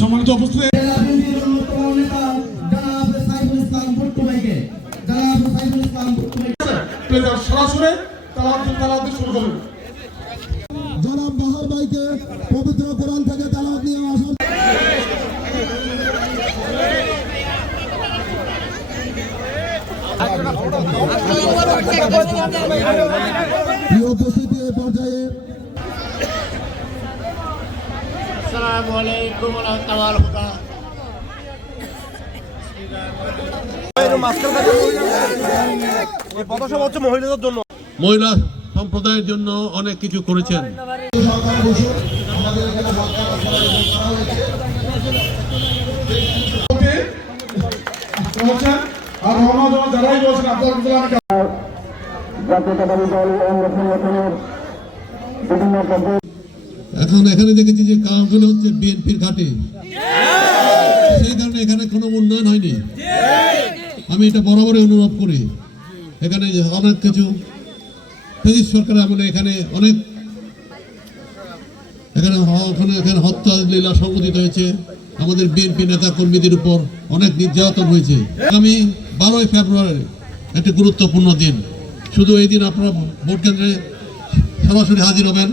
সম্মানিত উপস্থিতি সরাসরি তালাওয়াত শুরু করুন। জনাব বাহার ভাইকে পবিত্র কোরআন থেকে তালাওয়াত নিয়ে আসুন। প্রিয় উপস্থিতি এই পর্যায়ে আসসালামু আলাইকুম ওয়া রাহমাতুল্লাহি ওয়া বারাকাতুহু। মহিলাদের জন্য, মহিলা সম্প্রদায়ের জন্য অনেক কিছু করেছেন। এখন এখানে দেখেছি যে কাউন্সিল হচ্ছে বিএনপির ঘাটে, সেই কারণে এখানে কোনো উন্নয়ন হয়নি। আমি এটা বরাবরই অনুভব করি। এখানে অনেক কিছু সরকারের আমলে এখানে অনেক এখানে হত্যা লীলা সংঘটিত হয়েছে। আমাদের বিএনপি নেতা কর্মীদের উপর অনেক নির্যাতন হয়েছে। আগামী 12ই ফেব্রুয়ারি একটি গুরুত্বপূর্ণ দিন। শুধু এই দিন আপনারা ভোট কেন্দ্রে সরাসরি হাজির হবেন।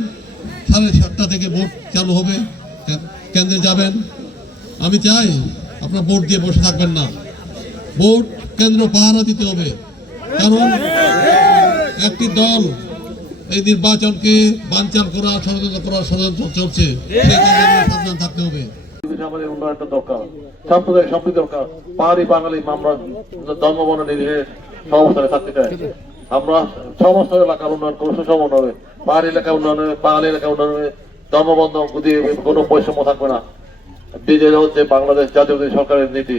7:30 থেকে ভোট চালু হবে, কেন্দ্রে যাবেন। আমি চাই আপনারা ভোট দিয়ে বসে থাকবেন না, ভোট কেন্দ্র পাহারা দিতে হবে। কারণ একটি দল এই নির্বাচনকে বানচাল করা, ষড়যন্ত্র করার ষড়যন্ত্র চলছে, সেই কারণে সাবধান থাকতে হবে। আমাদের উন্নয়নটা দরকার, সাম্প্রদায়িক সম্প্রীতি দরকার। পাহাড়ি বাঙালি আমরা ধর্মবর্ণ নির্বিশেষে সহবস্থানে থাকতে চাই। আমরা সমস্ত এলাকার উন্নয়ন করবো, সুষম হবে। পাহাড়ি এলাকা উন্নয়ন হবে, বাঙালি এলাকা উন্নয়ন হবে, ধর্মবন্ধ দিয়ে কোনো বৈষম্য থাকবে না। বিজেপি হচ্ছে বাংলাদেশ জাতীয়তাবাদী সরকারের নীতি।